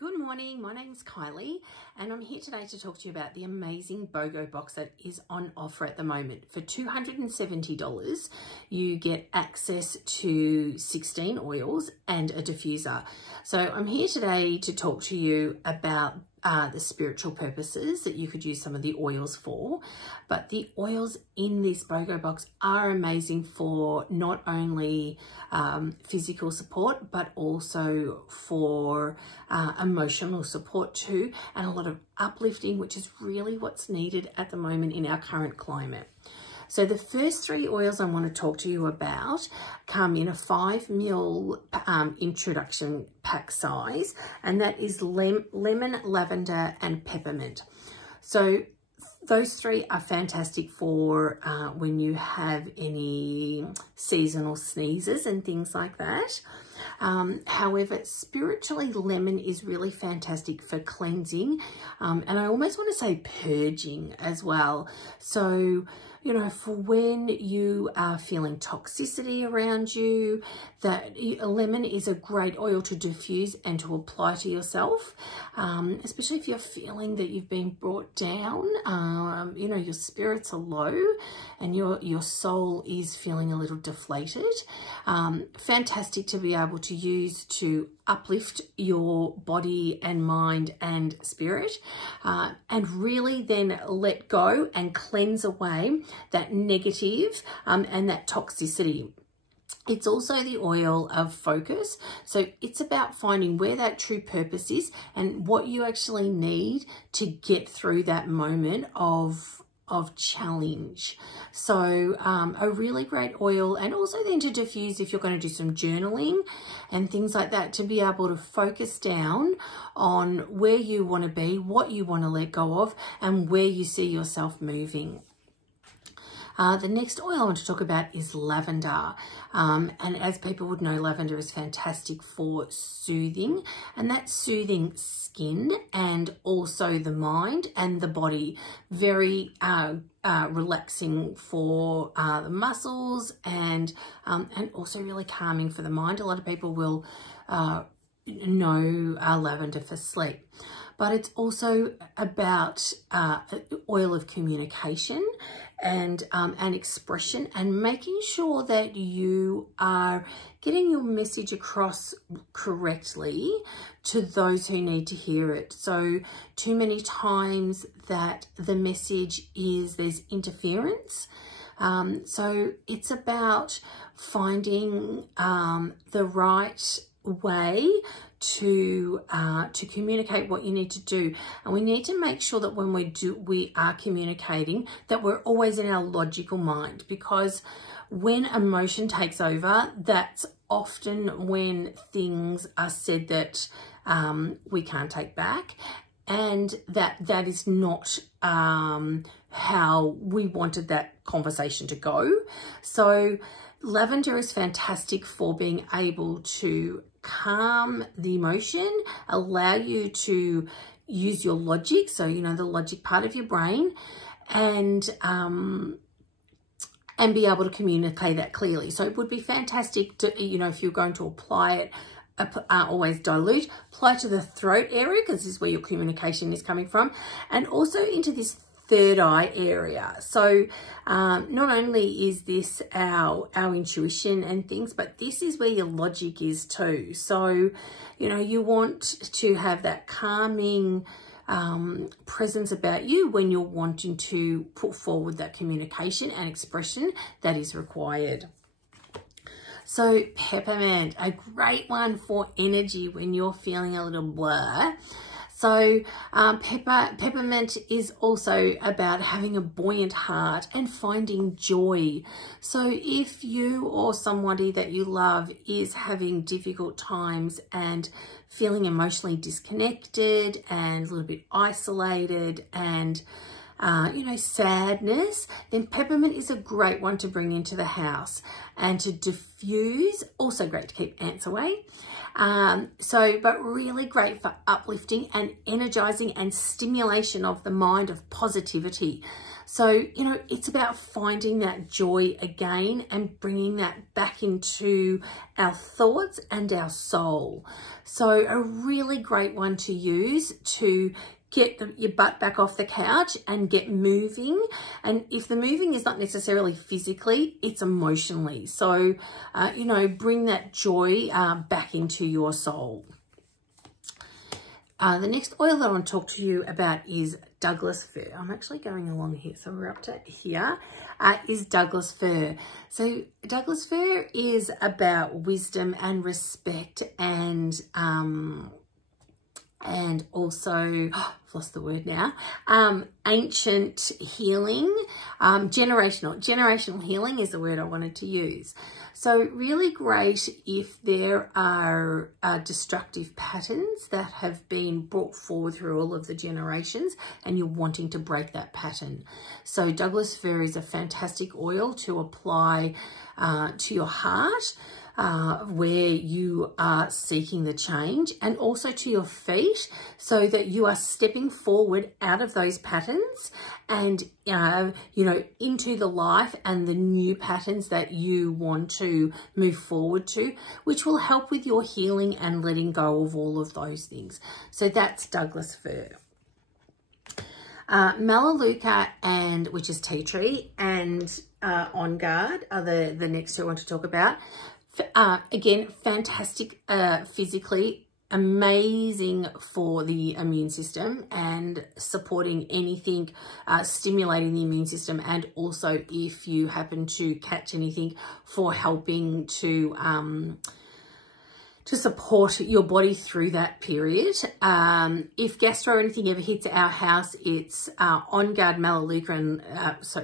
Good morning, my name's Kylie and I'm here today to talk to you about the amazing BOGO box that is on offer at the moment. For $270, you get access to 16 oils and a diffuser. So I'm here today to talk to you about the spiritual purposes that you could use some of the oils for, but the oils in this BOGO box are amazing for not only physical support but also for emotional support too, and a lot of uplifting, which is really what's needed at the moment in our current climate. So the first three oils I want to talk to you about come in a 5 ml introduction pack size, and that is lemon, lavender and peppermint. So those three are fantastic for when you have any seasonal sneezes and things like that. However, spiritually, lemon is really fantastic for cleansing, and I almost want to say purging as well. So, you know, for when you are feeling toxicity around you, that lemon is a great oil to diffuse and to apply to yourself, especially if you're feeling that you've been brought down, you know, your spirits are low and your soul is feeling a little deflated. Fantastic to be able to use to uplift your body and mind and spirit, and really then let go and cleanse away that negative and that toxicity. It's also the oil of focus. So it's about finding where that true purpose is and what you actually need to get through that moment of challenge. So a really great oil, and also then to diffuse if you're going to do some journaling and things like that, to be able to focus down on where you want to be, what you want to let go of, and where you see yourself moving. The next oil I want to talk about is lavender. And as people would know, lavender is fantastic for soothing, and that's soothing skin and also the mind and the body. Very relaxing for the muscles, and also really calming for the mind. A lot of people will know lavender for sleep. But it's also about oil of communication and expression, and making sure that you are getting your message across correctly to those who need to hear it. So too many times that the message is there's interference. So it's about finding the right way to communicate what you need to do, and we need to make sure that when we are communicating, that we're always in our logical mind, because when emotion takes over, that's often when things are said that we can't take back, and that is not how we wanted that conversation to go. So lavender is fantastic for being able to calm the emotion, allow you to use your logic, so you know, the logic part of your brain, and be able to communicate that clearly. So it would be fantastic to, you know, if you're going to apply it, always dilute, apply to the throat area, because this is where your communication is coming from, and also into this third eye area. So not only is this our intuition and things, but this is where your logic is too. So, you know, you want to have that calming presence about you when you're wanting to put forward that communication and expression that is required. So peppermint, a great one for energy when you're feeling a little blur. So peppermint is also about having a buoyant heart and finding joy. So if you or somebody that you love is having difficult times and feeling emotionally disconnected and a little bit isolated and you know, sadness, then peppermint is a great one to bring into the house and to diffuse. Also great to keep ants away. But really great for uplifting and energizing and stimulation of the mind, of positivity. So, you know, it's about finding that joy again and bringing that back into our thoughts and our soul. So a really great one to use to get your butt back off the couch and get moving. And if the moving is not necessarily physically, it's emotionally. So, you know, bring that joy back into your soul. The next oil that I want to talk to you about is Douglas fir. I'm actually going along here, so we're up to here, is Douglas fir. So Douglas fir is about wisdom and respect and also, I've lost the word now, ancient healing, generational healing is the word I wanted to use. So really great if there are destructive patterns that have been brought forward through all of the generations and you're wanting to break that pattern. So Douglas fir is a fantastic oil to apply to your heart, where you are seeking the change, and also to your feet, so that you are stepping forward out of those patterns and, you know, into the life and the new patterns that you want to move forward to, which will help with your healing and letting go of all of those things. So that's Douglas fir. Melaleuca, and which is tea tree, and On Guard are the next two I want to talk about. Again, fantastic physically, amazing for the immune system and supporting anything, stimulating the immune system, and also if you happen to catch anything, for helping to support your body through that period. If gastro or anything ever hits our house, it's On Guard, Melaleuca, and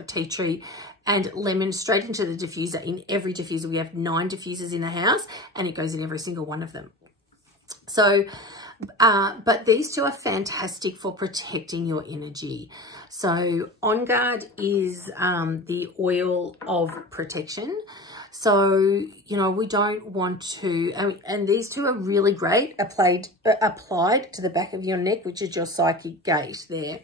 tea tree and lemon straight into the diffuser. In every diffuser, we have 9 diffusers in the house, and it goes in every single one of them. So, but these two are fantastic for protecting your energy. So On Guard is the oil of protection. So, you know, we don't want to, and these two are really great applied to the back of your neck, which is your psychic gate there.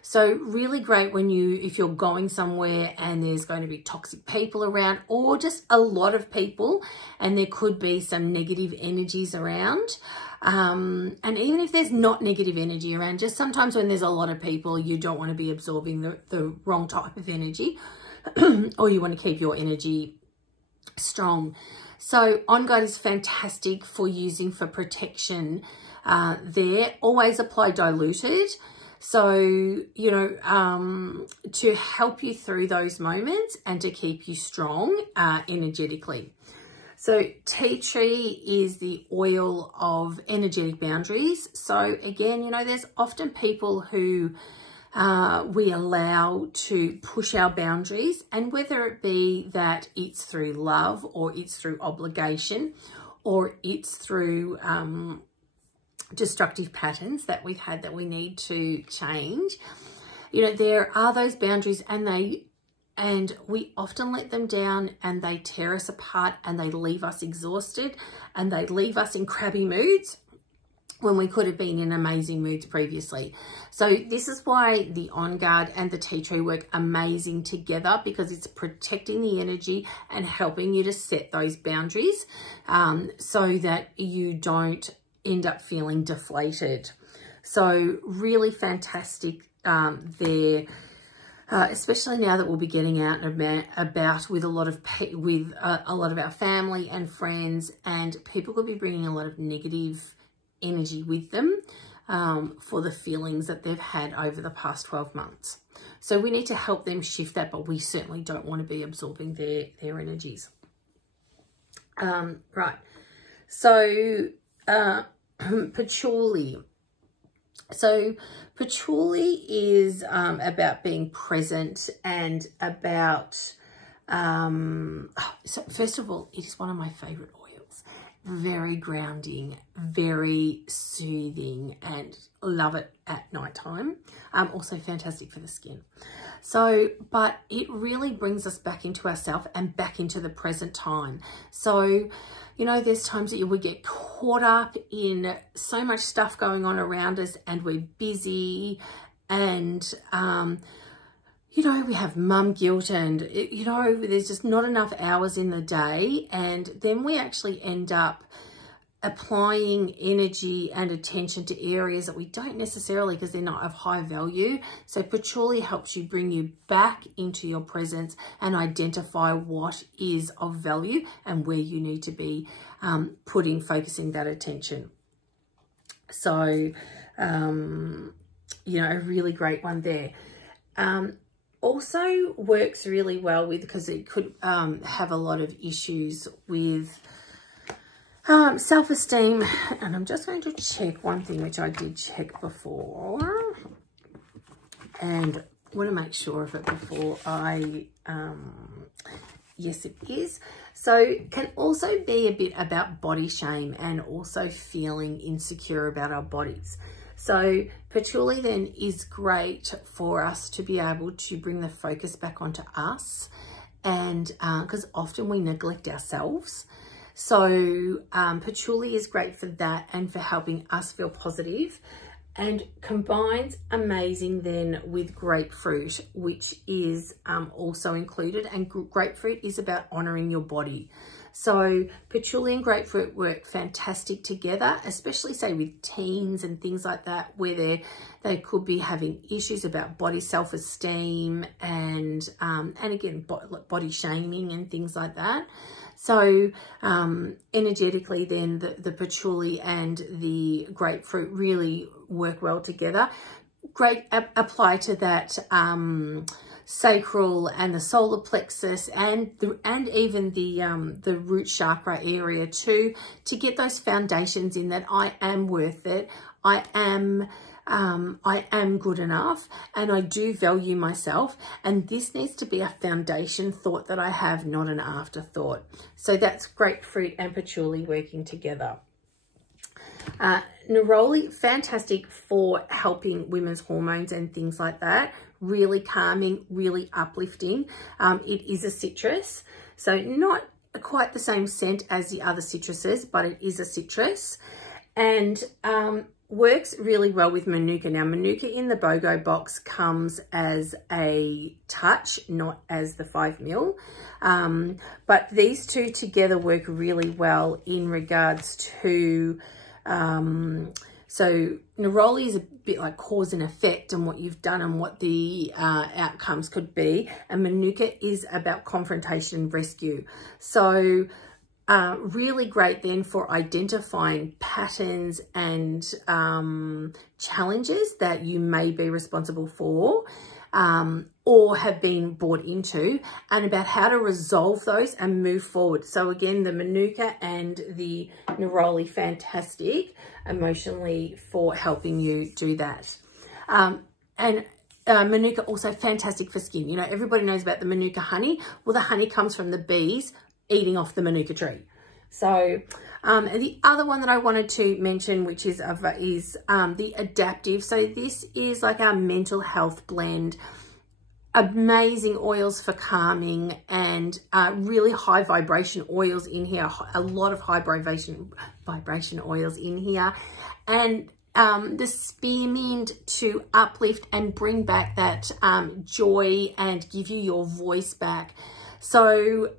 So really great when if you're going somewhere and there's going to be toxic people around, or just a lot of people, and there could be some negative energies around. And even if there's not negative energy around, just sometimes when there's a lot of people, you don't want to be absorbing the wrong type of energy, or you want to keep your energy strong. So On Guard is fantastic for using for protection there. Always apply diluted. So, you know, to help you through those moments and to keep you strong energetically. So tea tree is the oil of energetic boundaries. So again, you know, there's often people who we allow to push our boundaries, and whether it be that it's through love, or it's through obligation, or it's through destructive patterns that we've had that we need to change. You know, there are those boundaries, and we often let them down, and they tear us apart, and they leave us exhausted, and they leave us in crabby moods when we could have been in amazing moods previously. So this is why the On Guard and the tea tree work amazing together, because it's protecting the energy and helping you to set those boundaries, so that you don't end up feeling deflated. So really fantastic there, especially now that we'll be getting out and about with a lot of our family and friends, and people could be bringing a lot of negative energy with them for the feelings that they've had over the past 12 months. So we need to help them shift that, but we certainly don't want to be absorbing their energies. Right. So patchouli. So patchouli is about being present and about, so first of all, it is one of my favorite oils. Very grounding, very soothing, and love it at nighttime. Also fantastic for the skin. So, but it really brings us back into ourselves and back into the present time. So, you know, there's times that we get caught up in so much stuff going on around us, and we're busy, and, you know, we have mum guilt and, you know, there's just not enough hours in the day. And then we actually end up applying energy and attention to areas that we don't necessarily, because they're not of high value. So patchouli helps you bring you back into your presence and identify what is of value and where you need to be focusing that attention. So, you know, a really great one there. Also works really well with, because it could have a lot of issues with self-esteem. And I'm just going to check one thing which I did check before, and want to make sure of it before I yes, it is. So can also be a bit about body shame and also feeling insecure about our bodies. So patchouli then is great for us to be able to bring the focus back onto us, and because often we neglect ourselves. So patchouli is great for that and for helping us feel positive, and combines amazing then with grapefruit, which is also included. And grapefruit is about honoring your body. So patchouli and grapefruit work fantastic together, especially say with teens and things like that, where they could be having issues about body self-esteem and again, body shaming and things like that. So energetically then the patchouli and the grapefruit really work well together. Great, apply to that sacral and the solar plexus and even the root chakra area too, to get those foundations in that I am worth it, I am good enough, and I do value myself. And this needs to be a foundation thought that I have, not an afterthought. So that's grapefruit and patchouli working together. Neroli, fantastic for helping women's hormones and things like that. Really calming, really uplifting. It is a citrus, so not quite the same scent as the other citruses, but it is a citrus, and works really well with Manuka. Now, Manuka in the BOGO box comes as a touch, not as the 5 ml. But these two together work really well in regards to, so neroli is a bit like cause and effect and what you've done and what the outcomes could be. And Manuka is about confrontation and rescue. So really great then for identifying patterns and challenges that you may be responsible for or have been brought into, and about how to resolve those and move forward. So again, the Manuka and the neroli, fantastic emotionally for helping you do that. Manuka also fantastic for skin. You know, everybody knows about the Manuka honey. Well, the honey comes from the bees eating off the Manuka tree. So the other one that I wanted to mention, which is the adaptive. So this is like our mental health blend. Amazing oils for calming, and really high vibration oils in here. A lot of high vibration oils in here, and the spearmint to uplift and bring back that joy and give you your voice back. So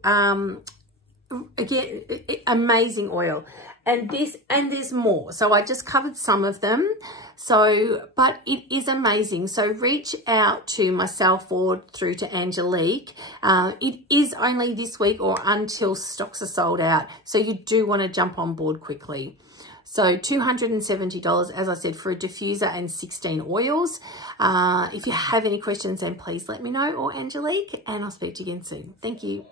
again, amazing oil. And there's more. So I just covered some of them. So, but it is amazing. So reach out to myself or through to Angelique. It is only this week or until stocks are sold out. So you do want to jump on board quickly. So $270, as I said, for a diffuser and 16 oils. If you have any questions, then please let me know, or Angelique, and I'll speak to you again soon. Thank you.